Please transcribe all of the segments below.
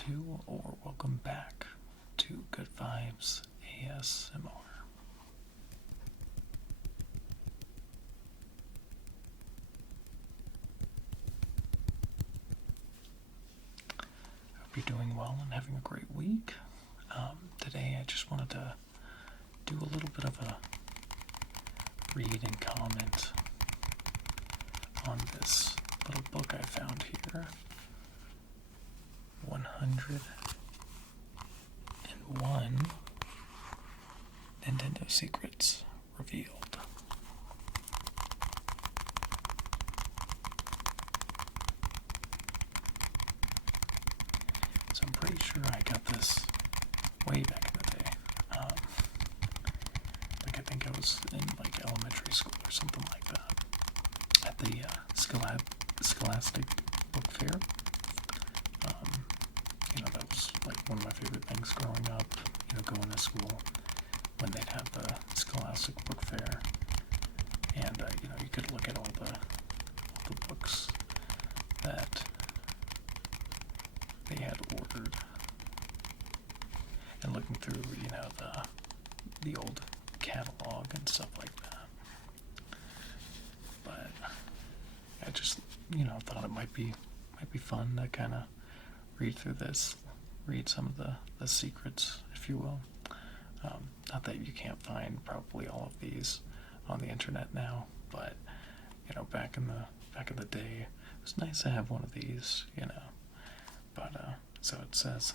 to, or welcome back to Good Vibes ASMR. Hope you're doing well and having a great week. Today I just wanted to do a little bit of a read and comment on this little book I found here. 101 Nintendo Secrets Revealed. So I'm pretty sure I got this way back in the day. I think I was in elementary school or something like that. At the Scholastic Book Fair. That was one of my favorite things growing up, going to school when they'd have the Scholastic Book Fair. And, you could look at all the books that they had ordered. And looking through, the old catalog and stuff like that. But I just, thought it might be fun to kind of read through this, read some of the secrets, if you will. Not that you can't find probably all of these on the internet now, but back in the day, it was nice to have one of these, But so it says,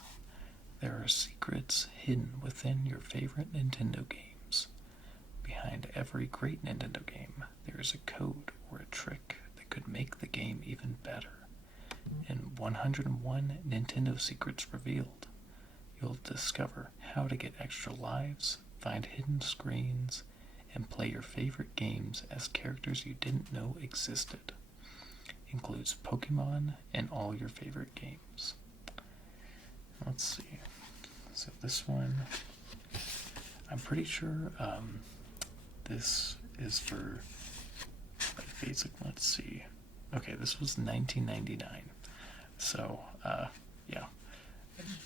there are secrets hidden within your favorite Nintendo games. Behind every great Nintendo game, there is a code or a trick that could make the game even better. In 101 Nintendo Secrets Revealed, you'll discover how to get extra lives, find hidden screens, and play your favorite games as characters you didn't know existed. Includes Pokemon and all your favorite games. Let's see. So this one, I'm pretty sure this is for basic. Let's see. Okay, this was 1999. So, yeah,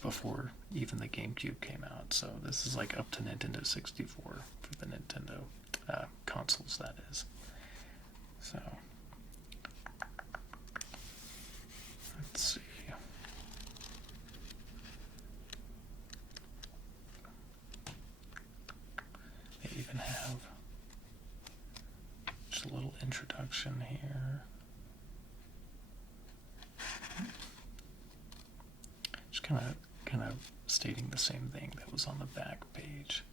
before even the GameCube came out. So this is up to Nintendo 64 for the Nintendo consoles, that is. So, let's see. They even have just a little introduction here. Just kind of stating the same thing that was on the back page.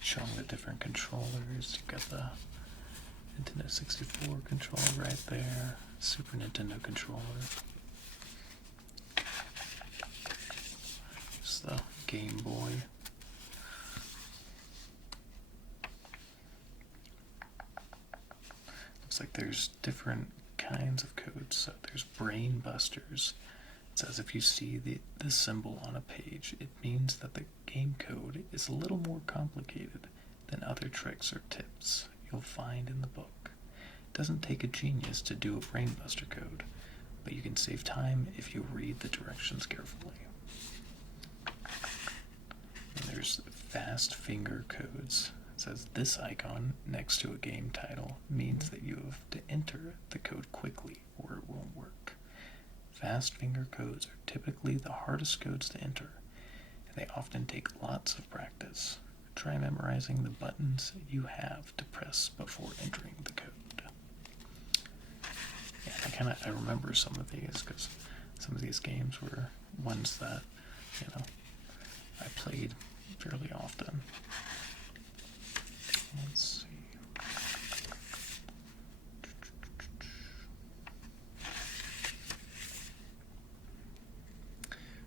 Showing the different controllers. You've got the Nintendo 64 controller right there, Super Nintendo controller. It's the Game Boy. Looks like there's different kinds of codes. So there's brain busters. It says if you see the symbol on a page, it means that the game code is a little more complicated than other tricks or tips you'll find in the book. It doesn't take a genius to do a brain buster code, but you can save time if you read the directions carefully. And there's fast finger codes. It says this icon next to a game title means that you have to enter the code quickly or it won't work. Fast finger codes are typically the hardest codes to enter, and they often take lots of practice. Try memorizing the buttons you have to press before entering the code. Yeah, I remember some of these because some of these games were ones that, I played fairly often. Let's see.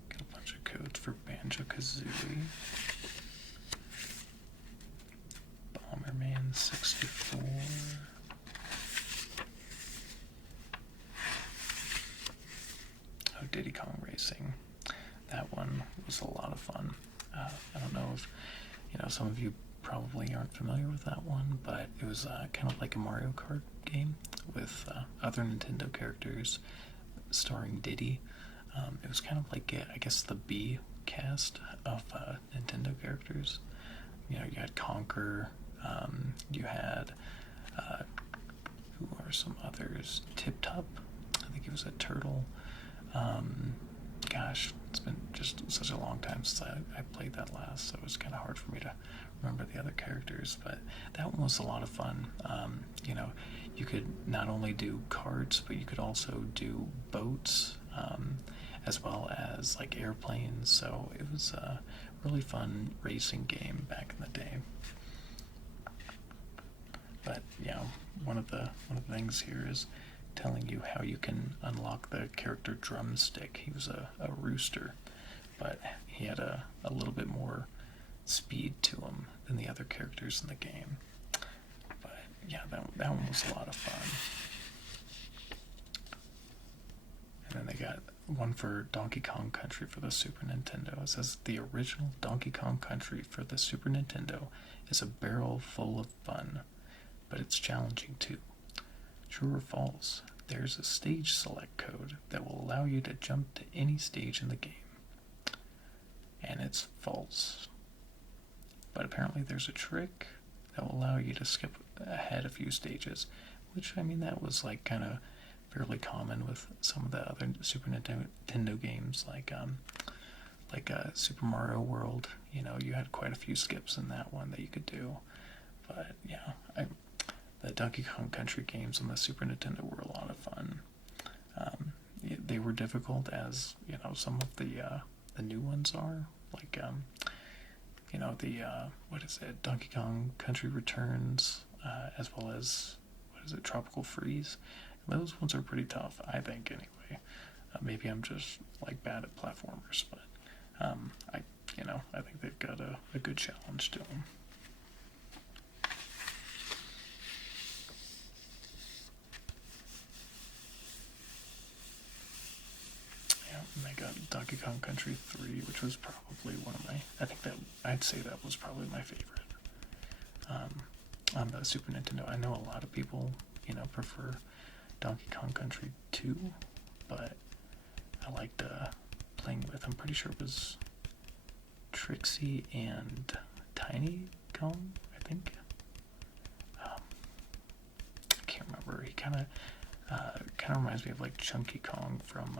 Got a bunch of codes for Banjo-Kazooie. Bomberman 64. Oh, Diddy Kong Racing. That one was a lot of fun. I don't know if, some of you probably aren't familiar with that one, but it was kind of like a Mario Kart game. game with other Nintendo characters starring Diddy. It was kind of like, I guess, the B cast of Nintendo characters. You know, you had Conker, you had, who are some others? Tip Top, I think he was a turtle. Gosh, it's been just such a long time since I played that last, so it was kind of hard for me to remember the other characters, but that one was a lot of fun. You know, you could not only do carts, but you could also do boats, as well as like airplanes, so it was a really fun racing game back in the day. But yeah, one of the things here is telling you how you can unlock the character Drumstick. He was a rooster, but he had a little bit more speed to him than the other characters in the game. But yeah, that one was a lot of fun. And then they got one for Donkey Kong Country for the Super Nintendo. It says, the original Donkey Kong Country for the Super Nintendo is a barrel full of fun, but it's challenging too. True or false? There's a stage select code that will allow you to jump to any stage in the game. And it's false. But apparently there's a trick that will allow you to skip ahead a few stages, which, I mean, that was like kind of fairly common with some of the other Super Nintendo games, like Super Mario World. You know, you had quite a few skips in that one that you could do. But yeah, the Donkey Kong Country games on the Super Nintendo were a lot of fun. They were difficult, as you know, some of the new ones are. Like you know, the what is it? Donkey Kong Country Returns, as well as, what is it? Tropical Freeze. Those ones are pretty tough, I think. Anyway, maybe I'm just like bad at platformers, but I think they've got a good challenge to them. And they got Donkey Kong Country 3, which was probably one of I'd say that was probably my favorite. On the Super Nintendo, I know a lot of people, prefer Donkey Kong Country 2, but I liked playing with, I'm pretty sure it was Trixie and Tiny Kong, I think. I can't remember. He kind of reminds me of like Chunky Kong from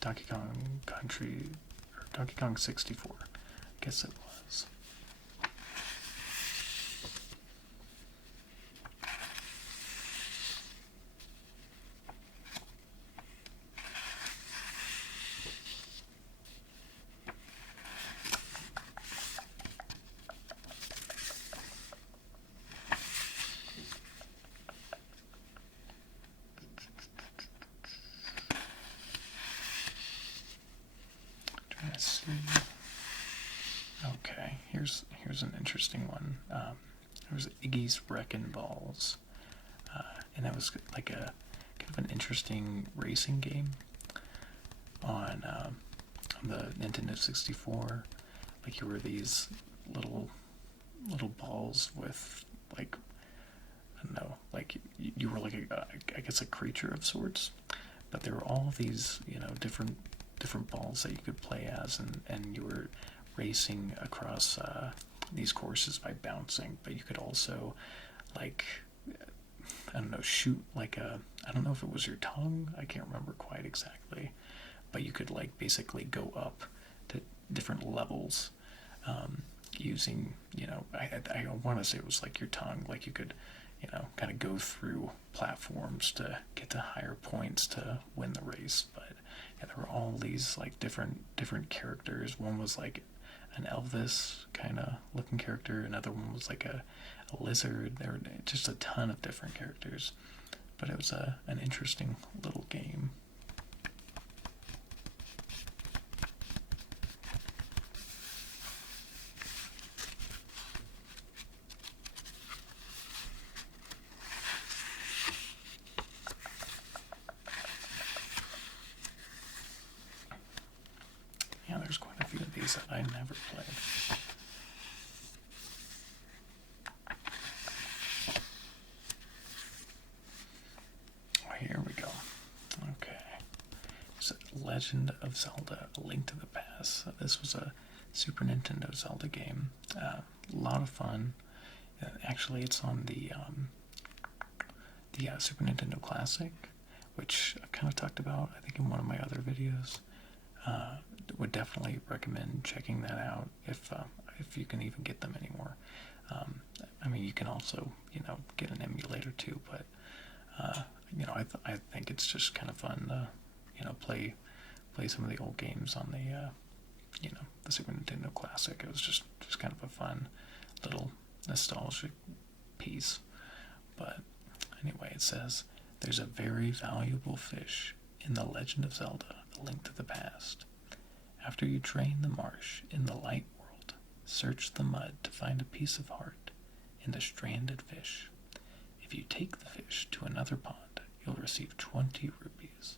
Donkey Kong Country, or Donkey Kong 64, I guess it was. Okay, here's an interesting one. There was Iggy's Wreckin' Balls, and that was like a kind of an interesting racing game on the Nintendo 64. Like, you were these little balls with, like, I don't know, like you were like I guess a creature of sorts, but there were all these different balls that you could play as, and you were racing across these courses by bouncing, but you could also, like, I don't know, shoot like I don't know if it was your tongue, I can't remember quite exactly, but you could like basically go up to different levels using, I want to say it was like your tongue, like you could kind of go through platforms to get to higher points to win the race. But yeah, there were all these like different characters. One was like an Elvis kind of looking character. Another one was like a lizard. There were just a ton of different characters. But it was an interesting little game. Yeah, there's quite a few of these that I never played. here we go. Okay. So Legend of Zelda: A Link to the Past. This was a Super Nintendo Zelda game. A lot of fun. Actually, it's on the Super Nintendo Classic, which I kind of talked about, I think, in one of my other videos. Would definitely recommend checking that out if you can even get them anymore. I mean, you can also, get an emulator too, but I think it's just kind of fun to, play some of the old games on the Super Nintendo Classic. It was just kind of a fun little nostalgic piece. But anyway, it says, there's a very valuable fish in The Legend of Zelda: A Link to the Past. After you drain the marsh in the light world, search the mud to find a piece of heart in the stranded fish. If you take the fish to another pond, you'll receive 20 rupees.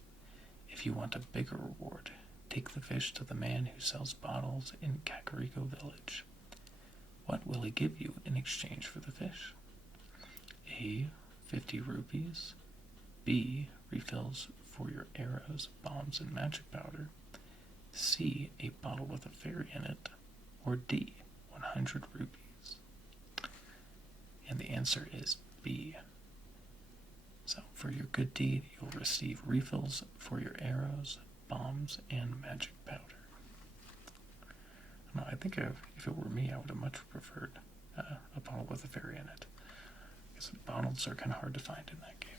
If you want a bigger reward, take the fish to the man who sells bottles in Kakariko Village. What will he give you in exchange for the fish? A. 50 rupees. B. Refills for your arrows, bombs, and magic powder. C. A bottle with a fairy in it. Or D. 100 rupees. And the answer is B. So, for your good deed, you'll receive refills for your arrows, bombs, and magic powder. No, I think if it were me, I would have much preferred a bottle with a fairy in it. Because bottles are kind of hard to find in that game.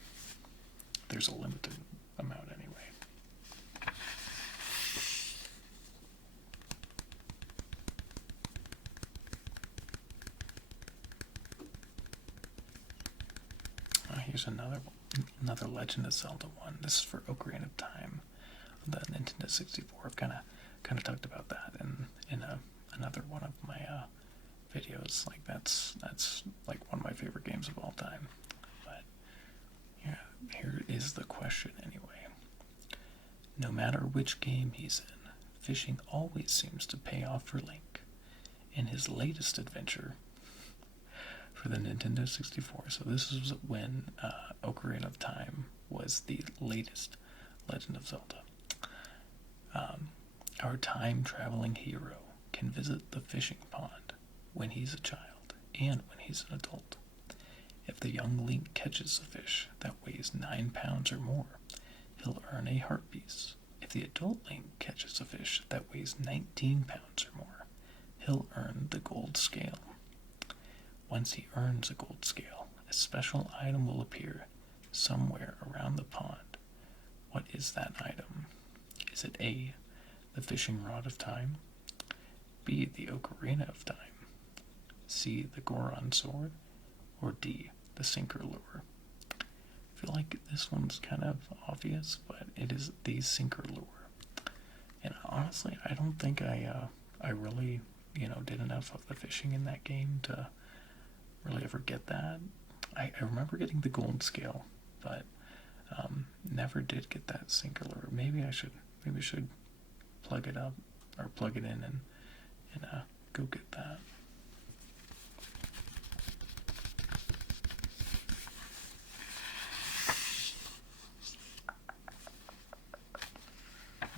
There's a limited amount anyway. Here's another Legend of Zelda one. This is for Ocarina of Time, the Nintendo 64. I've kind of talked about that in another one of my videos. Like that's like one of my favorite games of all time. But yeah, here is the question anyway. No matter which game he's in, fishing always seems to pay off for Link. In his latest adventure for the Nintendo 64. So this was when Ocarina of Time was the latest Legend of Zelda. Our time-traveling hero can visit the fishing pond when he's a child and when he's an adult. If the young Link catches a fish that weighs 9 pounds or more, he'll earn a heart piece. If the adult Link catches a fish that weighs 19 pounds or more, he'll earn the gold scale. Once he earns a gold scale, a special item will appear somewhere around the pond. What is that item? Is it A, the fishing rod of time, B, the ocarina of time, C, the Goron sword, or D, the sinker lure? I feel like this one's kind of obvious, but it is the sinker lure. And honestly, I don't think I really, did enough of the fishing in that game to really ever get that. I remember getting the gold scale, but never did get that sinker lure. Maybe I should plug it up or plug it in and go get that.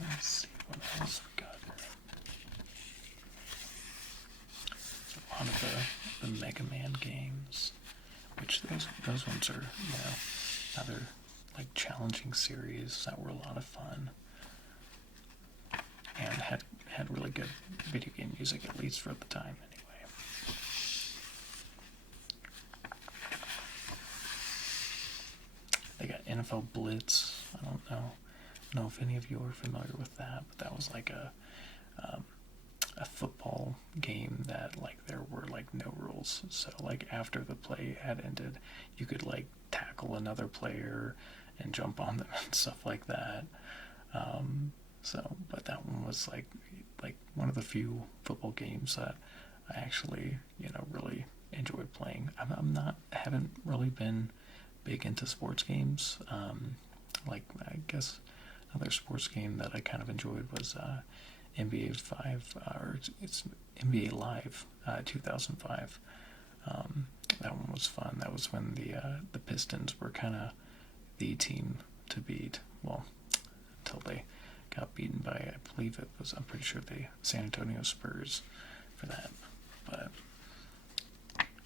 Let's see what else we got here. A lot of the Mega Man games, which those ones are, another like challenging series that were a lot of fun and had really good video game music, at least for the time anyway. They got NFL Blitz. I don't know if any of you are familiar with that, but that was like a football game that like there were like no rules. So like after the play had ended, you could like tackle another player and jump on them and stuff like that. But that one was like one of the few football games that I actually really enjoyed playing. Haven't really been big into sports games. Like I guess another sports game that I kind of enjoyed was NBA 5 or it's NBA Live 2005. That one was fun. That was when the Pistons were kind of the team to beat. Well, until they got beaten by, I believe it was, I'm pretty sure the San Antonio Spurs for that. But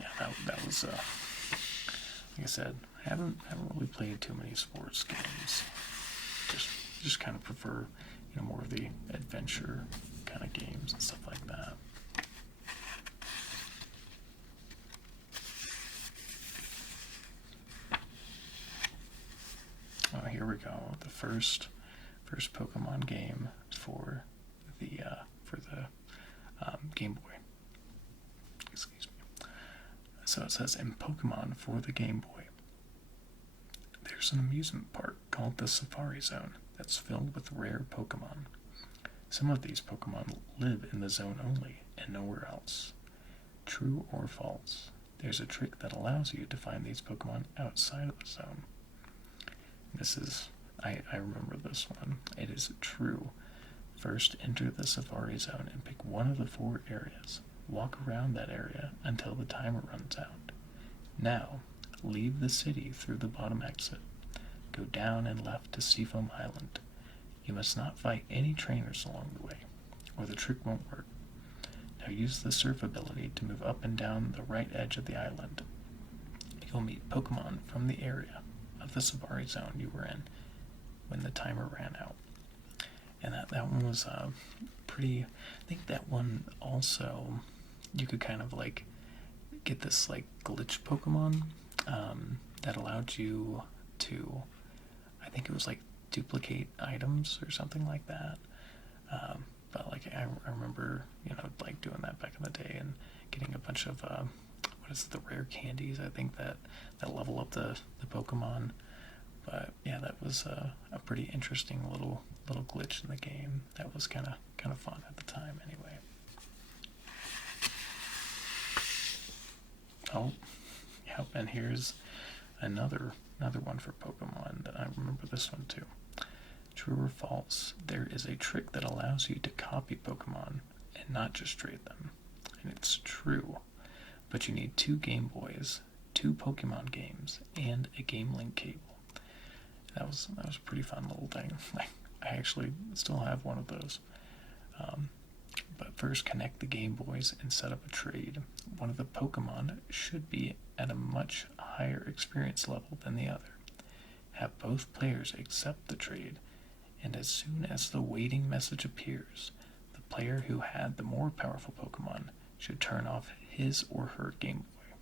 yeah, that was like I said, I haven't really played too many sports games. Just kind of prefer, more of the adventure kind of games and stuff like that. Oh, here we go. The first Pokemon game for the Game Boy. Excuse me. So it says in Pokemon for the Game Boy, there's an amusement park called the Safari Zone that's filled with rare Pokemon. Some of these Pokemon live in the zone only and nowhere else. True or false? There's a trick that allows you to find these Pokemon outside of the zone. This is, I remember this one. It is true. First, enter the Safari Zone and pick one of the 4 areas. Walk around that area until the timer runs out. Now, leave the city through the bottom exit. Go down and left to Seafoam Island. You must not fight any trainers along the way, or the trick won't work. Now use the surf ability to move up and down the right edge of the island. You'll meet Pokemon from the area of the Safari Zone you were in when the timer ran out. And that one was pretty. I think that one also, you could kind of like get this like glitch Pokemon that allowed you to, I think it was like duplicate items or something like that. But like I remember, like doing that back in the day and getting a bunch of what is it, the rare candies, I think that level up the Pokemon. But yeah, that was a pretty interesting little glitch in the game. That was kind of fun at the time, anyway. Oh, yeah, and here's another one for Pokemon that I remember this one too. True or false? There is a trick that allows you to copy Pokemon and not just trade them. And it's true. But you need 2 Game Boys, 2 Pokemon games, and a Game Link cable. That was a pretty fun little thing. I actually still have one of those. But first, connect the Game Boys and set up a trade. One of the Pokemon should be at a much higher experience level than the other. Have both players accept the trade, and as soon as the waiting message appears, the player who had the more powerful Pokemon should turn off his or her Game Boy.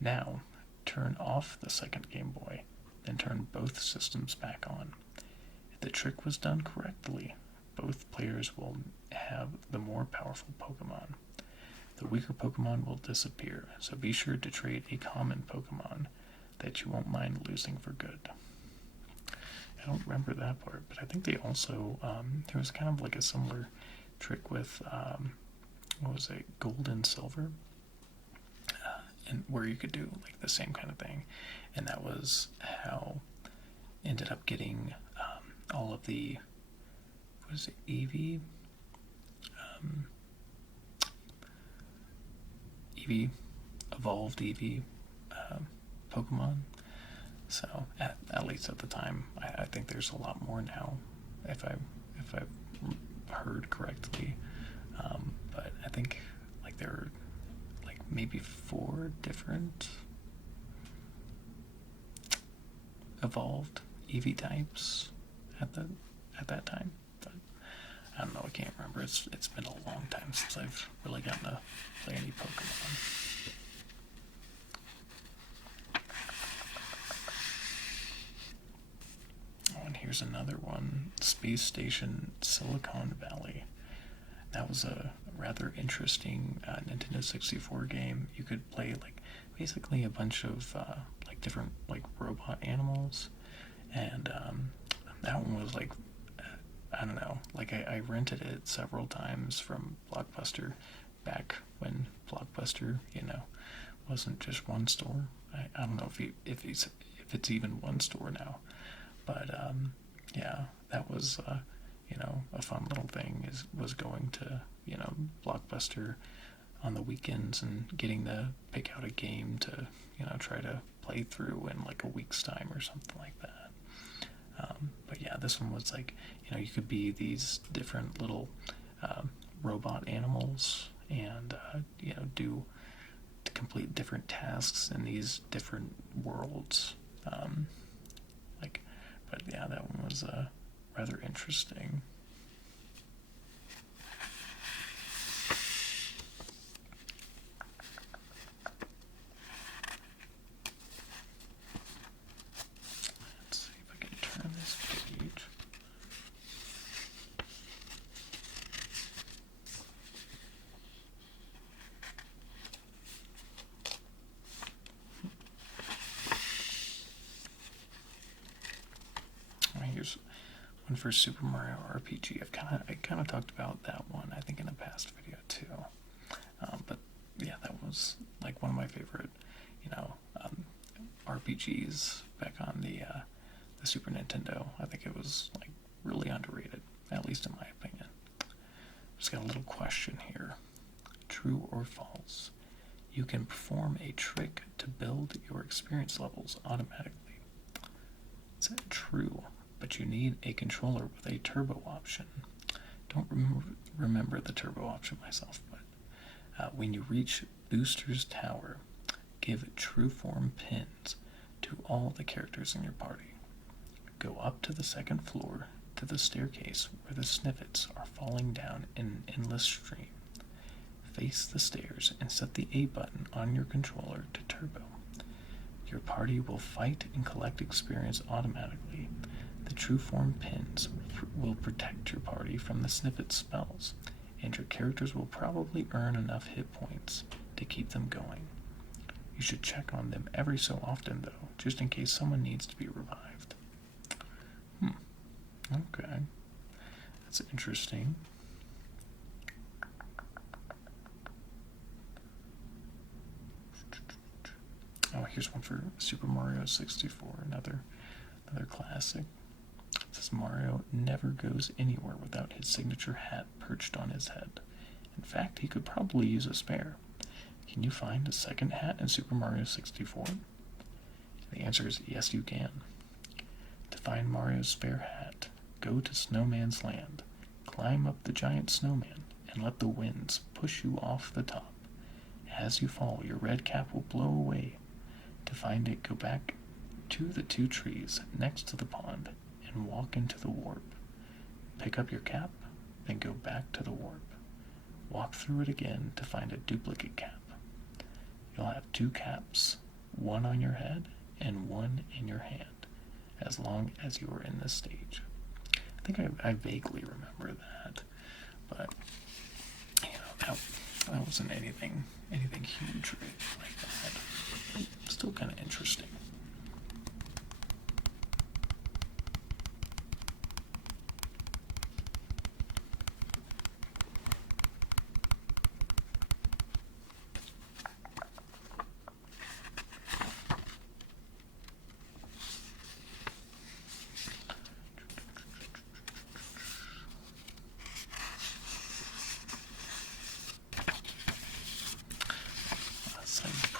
Now, turn off the second Game Boy, then turn both systems back on. If the trick was done correctly, both players will have the more powerful Pokemon. The weaker Pokemon will disappear, so be sure to trade a common Pokemon that you won't mind losing for good. I don't remember that part, but I think they also, there was kind of like a similar trick with, what was it, Gold and Silver, and where you could do like the same kind of thing, and that was how ended up getting all of the, what is it, Eevee? Evolved Eevee Pokemon. So at least at the time, I think there's a lot more now, if I've heard correctly. But I think like there are like maybe 4 different evolved Eevee types at that time. But I don't know, I can't remember. It's been a long time since I've really gotten to play any Pokemon. Oh, and here's another one, Space Station Silicon Valley. That was a rather interesting Nintendo 64 game. You could play like basically a bunch of like different like robot animals, and that one was like, I don't know, like I rented it several times from Blockbuster back when Blockbuster, wasn't just one store. I don't know if it's even one store now, but yeah, that was a fun little thing. Was going to Blockbuster on the weekends and getting to pick out a game to try to play through in like a week's time or something like that. this one was like, you could be these different little robot animals and, do to complete different tasks in these different worlds. But yeah, that one was rather interesting. Let's see if I can turn this page. Here's one for Super Mario RPG. I kind of talked about that one, I think, in a past video too. But yeah, that was like one of my favorite, RPGs back on the Super Nintendo. I think it was like really underrated, at least in my opinion. Just got a little question here. True or false? You can perform a trick to build your experience levels automatically. It's true, but you need a controller with a turbo option. Don't remember the turbo option myself, but when you reach Booster's Tower, give true form pins to all the characters in your party. Go up to the second floor to the staircase where the snippets are falling down in an endless stream. Face the stairs and set the A button on your controller to turbo. Your party will fight and collect experience automatically. The true form pins will protect your party from the snippet spells, and your characters will probably earn enough hit points to keep them going. You should check on them every so often, though, just in case someone needs to be revived. Okay. That's interesting. Oh, here's one for Super Mario 64, another classic. It says Mario never goes anywhere without his signature hat perched on his head. In fact, he could probably use a spare. Can you find a second hat in Super Mario 64? The answer is yes, you can. To find Mario's spare hat, go to Snowman's Land, climb up the giant snowman, and let the winds push you off the top. As you fall, your red cap will blow away. To find it, go back to the two trees next to the pond and walk into the warp. Pick up your cap, then go back to the warp. Walk through it again to find a duplicate cap. You'll have two caps, one on your head and one in your hand, as long as you are in this stage. I think I vaguely remember that, but that wasn't anything huge like that. Still kind of interesting.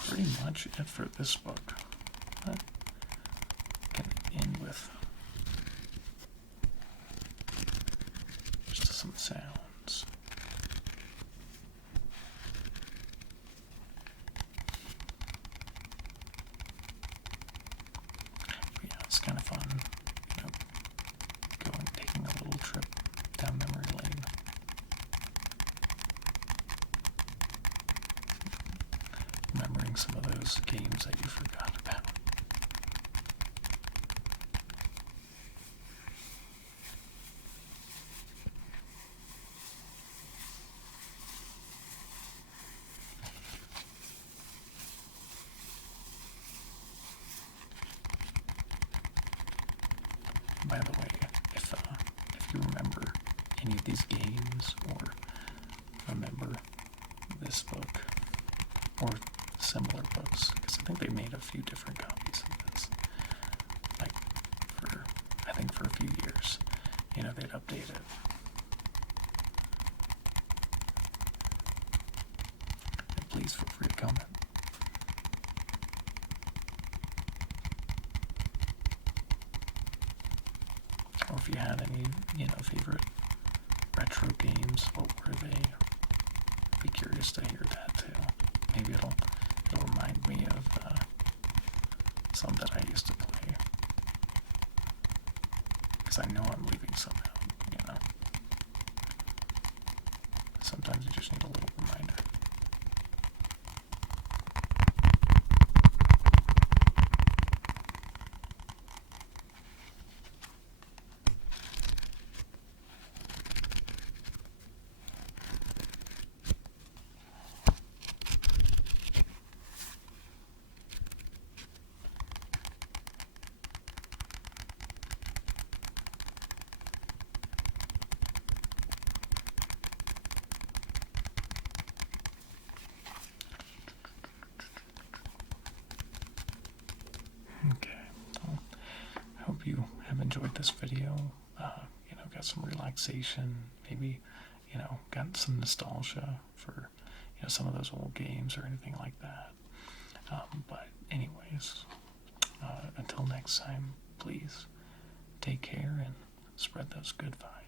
Pretty much it for this book. I can end with just some sounds. But yeah, it's kind of fun, taking a little trip down memory lane. Remembering some of those games that you forgot about. By the way, if you remember any of these games or remember this book or similar books, because I think they made a few different copies of this, for a few years, they'd update it. And please feel free to comment. or if you had any, favorite retro games, what were they? Be curious to hear that too. Maybe it'll remind me of some that I used to play. Because I know I'm leaving some out. Sometimes you just need a little reminder. Okay, well, I hope you have enjoyed this video. Got some relaxation, maybe, got some nostalgia for, some of those old games or anything like that. But anyways, until next time, please take care and spread those good vibes.